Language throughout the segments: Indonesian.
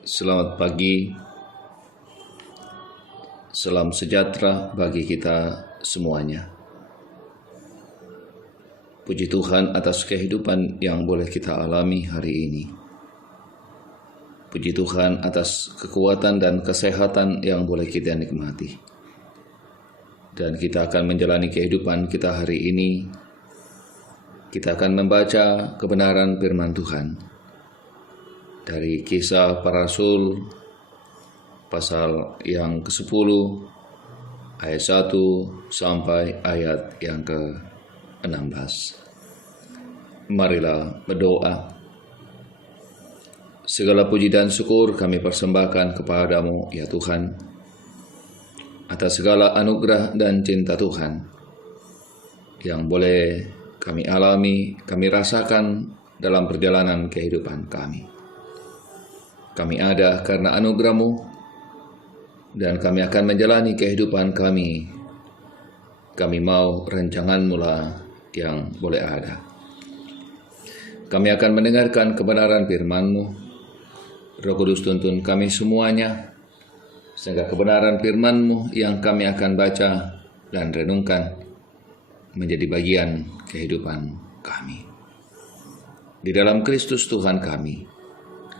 Selamat pagi, salam sejahtera bagi kita semuanya. Puji Tuhan atas kehidupan yang boleh kita alami hari ini. Puji Tuhan atas kekuatan dan kesehatan yang boleh kita nikmati. Dan kita akan menjalani kehidupan kita hari ini. Kita akan membaca kebenaran firman Tuhan dari Kisah Para Rasul pasal yang ke-10 ayat 1 sampai ayat yang ke-16. Marilah berdoa. Segala puji dan syukur kami persembahkan kepadamu ya Tuhan, atas segala anugerah dan cinta Tuhan yang boleh kami alami, kami rasakan dalam perjalanan kehidupan kami. Kami ada karena anugerah-Mu, dan kami akan menjalani kehidupan kami. Kami mau rancangan-Mu lah yang boleh ada. Kami akan mendengarkan kebenaran firman-Mu. Roh Kudus tuntun kami semuanya, sehingga kebenaran firman-Mu yang kami akan baca dan renungkan menjadi bagian kehidupan kami. Di dalam Kristus Tuhan kami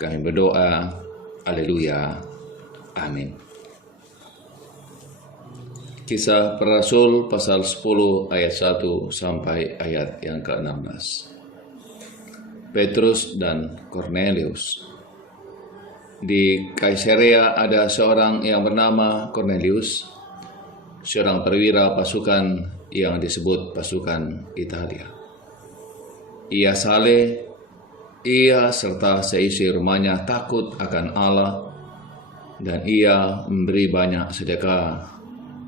berdoa, haleluya, amin. Kisah Para Rasul pasal 10 ayat 1 sampai ayat yang ke-16. Petrus dan Kornelius. Di Kaisarea ada seorang yang bernama Kornelius, seorang perwira pasukan yang disebut pasukan Italia. Ia saleh, ia serta seisi rumahnya takut akan Allah, dan ia memberi banyak sedekah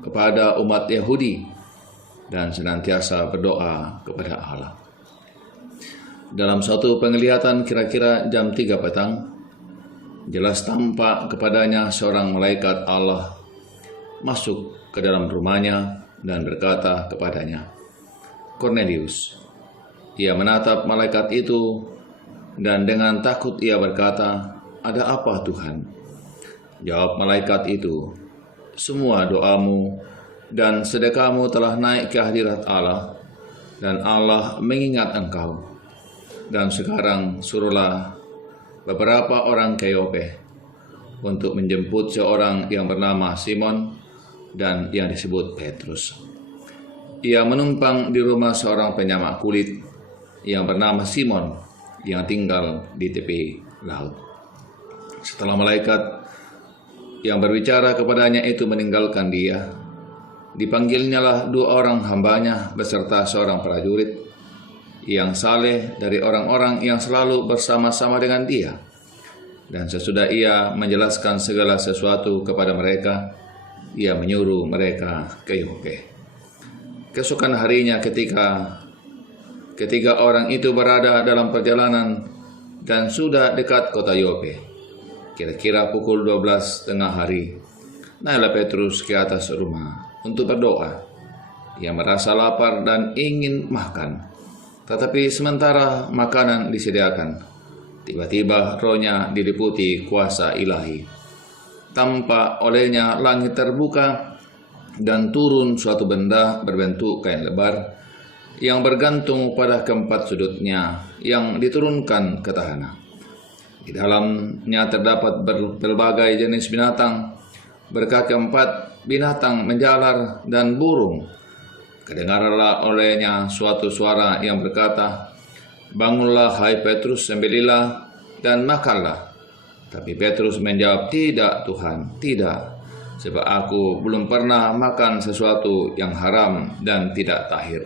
kepada umat Yahudi dan senantiasa berdoa kepada Allah. Dalam suatu penglihatan kira-kira jam 3 petang, jelas tampak kepadanya seorang malaikat Allah masuk ke dalam rumahnya dan berkata kepadanya, "Kornelius." Ia menatap malaikat itu, dan dengan takut ia berkata, "Ada apa Tuhan?" Jawab malaikat itu, "Semua doamu dan sedekahmu telah naik ke hadirat Allah, dan Allah mengingat engkau. Dan sekarang suruhlah beberapa orang ke Yope untuk menjemput seorang yang bernama Simon dan yang disebut Petrus. Ia menumpang di rumah seorang penyamak kulit yang bernama Simon yang tinggal di tepi laut." Setelah malaikat yang berbicara kepadanya itu meninggalkan dia, dipanggilnyalah 2 orang hambanya beserta seorang prajurit yang saleh dari orang-orang yang selalu bersama-sama dengan dia. Dan sesudah ia menjelaskan segala sesuatu kepada mereka, ia menyuruh mereka ke Yope. Keesokan harinya ketika orang itu berada dalam perjalanan dan sudah dekat kota Yope, kira-kira pukul 12 tengah hari, naiklah Petrus ke atas rumah untuk berdoa. Ia merasa lapar dan ingin makan, tetapi sementara makanan disediakan, tiba-tiba rohnya diliputi kuasa ilahi. Tampak olehnya langit terbuka dan turun suatu benda berbentuk kain lebar yang bergantung pada keempat sudutnya, yang diturunkan ke tanah. Di dalamnya terdapat berbagai jenis binatang, berkaki 4, binatang menjalar, dan burung. Kedengaranlah olehnya suatu suara yang berkata, "Bangunlah hai Petrus, sembelihlah dan makanlah." Tapi Petrus menjawab, "Tidak Tuhan, tidak, sebab aku belum pernah makan sesuatu yang haram dan tidak tahir."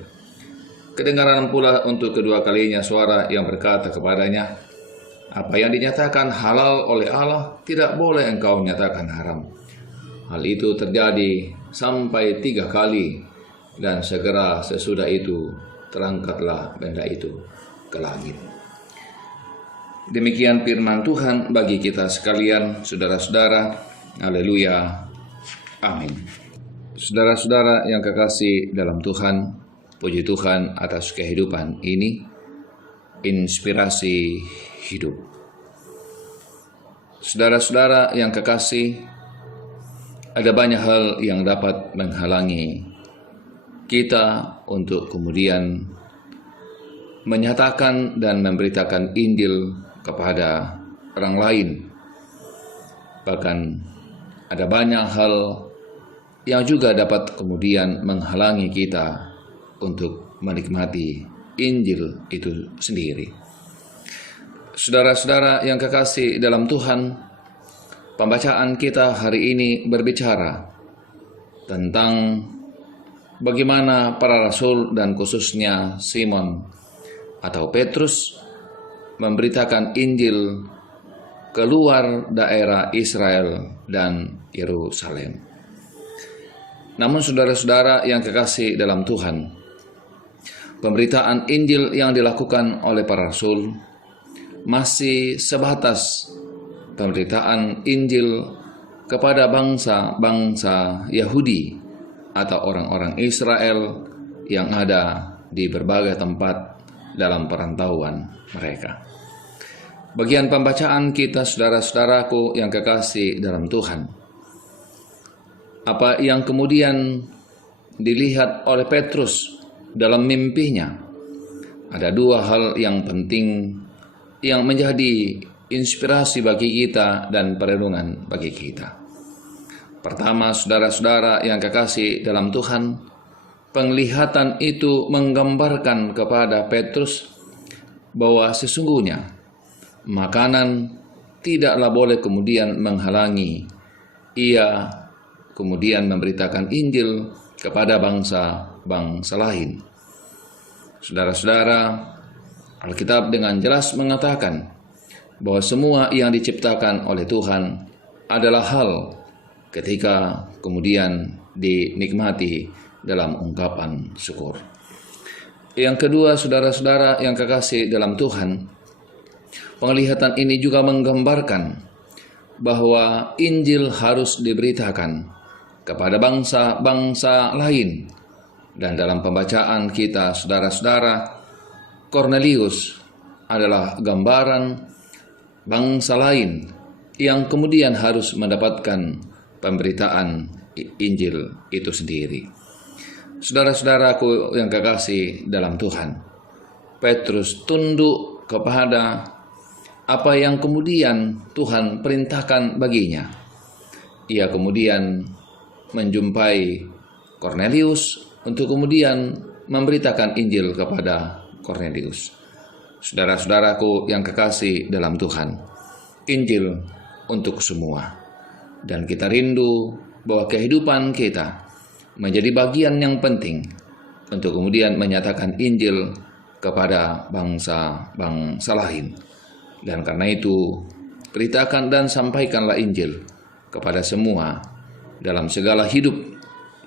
Kedengaran pula untuk kedua kalinya suara yang berkata kepadanya, "Apa yang dinyatakan halal oleh Allah, tidak boleh engkau nyatakan haram." Hal itu terjadi sampai 3 kali, dan segera sesudah itu terangkatlah benda itu ke langit. Demikian firman Tuhan bagi kita sekalian, saudara-saudara. Haleluya. Amin. Saudara-saudara yang kekasih dalam Tuhan, puji Tuhan atas kehidupan ini, inspirasi hidup. Saudara-saudara yang kekasih, ada banyak hal yang dapat menghalangi kita untuk kemudian menyatakan dan memberitakan Injil kepada orang lain. Bahkan ada banyak hal yang juga dapat kemudian menghalangi kita untuk menikmati Injil itu sendiri. Saudara-saudara yang kekasih dalam Tuhan, pembacaan kita hari ini berbicara tentang bagaimana para rasul dan khususnya Simon atau Petrus memberitakan Injil keluar daerah Israel dan Yerusalem. Namun saudara-saudara yang kekasih dalam Tuhan, pemberitaan Injil yang dilakukan oleh para rasul masih sebatas pemberitaan Injil kepada bangsa-bangsa Yahudi atau orang-orang Israel yang ada di berbagai tempat dalam perantauan mereka. Bagian pembacaan kita, saudara-saudaraku yang kekasih dalam Tuhan, apa yang kemudian dilihat oleh Petrus dalam mimpinya, ada dua hal yang penting yang menjadi inspirasi bagi kita dan perenungan bagi kita. Pertama, saudara-saudara yang kekasih dalam Tuhan, penglihatan itu menggambarkan kepada Petrus bahwa sesungguhnya makanan tidaklah boleh kemudian menghalangi ia kemudian memberitakan Injil kepada bangsa-bangsa lain. Saudara-saudara, Alkitab dengan jelas mengatakan bahwa semua yang diciptakan oleh Tuhan adalah hal ketika kemudian dinikmati dalam ungkapan syukur. Yang kedua, saudara-saudara yang kekasih dalam Tuhan, penglihatan ini juga menggambarkan bahwa Injil harus diberitakan kepada bangsa-bangsa lain. Dan dalam pembacaan kita, saudara-saudara, Kornelius adalah gambaran bangsa lain yang kemudian harus mendapatkan pemberitaan Injil itu sendiri. Saudara-saudaraku yang kekasih dalam Tuhan, Petrus tunduk kepada apa yang kemudian Tuhan perintahkan baginya. Ia kemudian menjumpai Kornelius untuk kemudian memberitakan Injil kepada Kornelius. Saudara-saudaraku yang kekasih dalam Tuhan, Injil untuk semua. Dan kita rindu bahwa kehidupan kita menjadi bagian yang penting untuk kemudian menyatakan Injil kepada bangsa-bangsa lain. Dan karena itu, beritakan dan sampaikanlah Injil kepada semua dalam segala hidup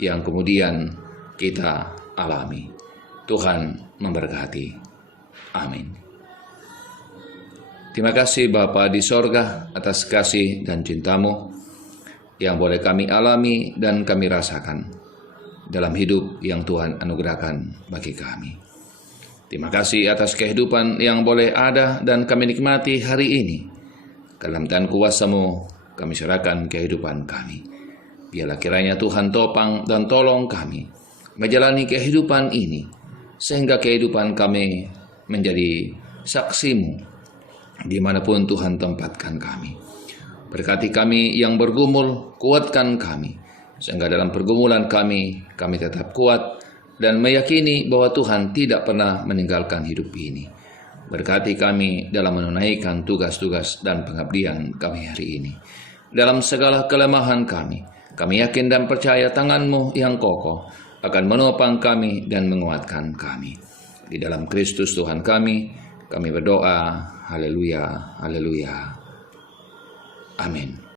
yang kemudian kita alami. Tuhan memberkati. Amin. Terima kasih Bapa di sorga atas kasih dan cinta-Mu yang boleh kami alami dan kami rasakan dalam hidup yang Tuhan anugerahkan bagi kami. Terima kasih atas kehidupan yang boleh ada dan kami nikmati hari ini. Dalam tangan kuasa-Mu kami serahkan kehidupan kami. Biarlah kiranya Tuhan topang dan tolong kami menjalani kehidupan ini, sehingga kehidupan kami menjadi saksi-Mu dimanapun Tuhan tempatkan kami. Berkati kami yang bergumul, kuatkan kami, sehingga dalam pergumulan kami tetap kuat dan meyakini bahwa Tuhan tidak pernah meninggalkan hidup ini. Berkati kami dalam menunaikan tugas-tugas dan pengabdian kami hari ini. Dalam segala kelemahan kami yakin dan percaya tangan-Mu yang kokoh akan menopang kami dan menguatkan kami. Di dalam Kristus Tuhan kami berdoa. Haleluya, haleluya. Amin.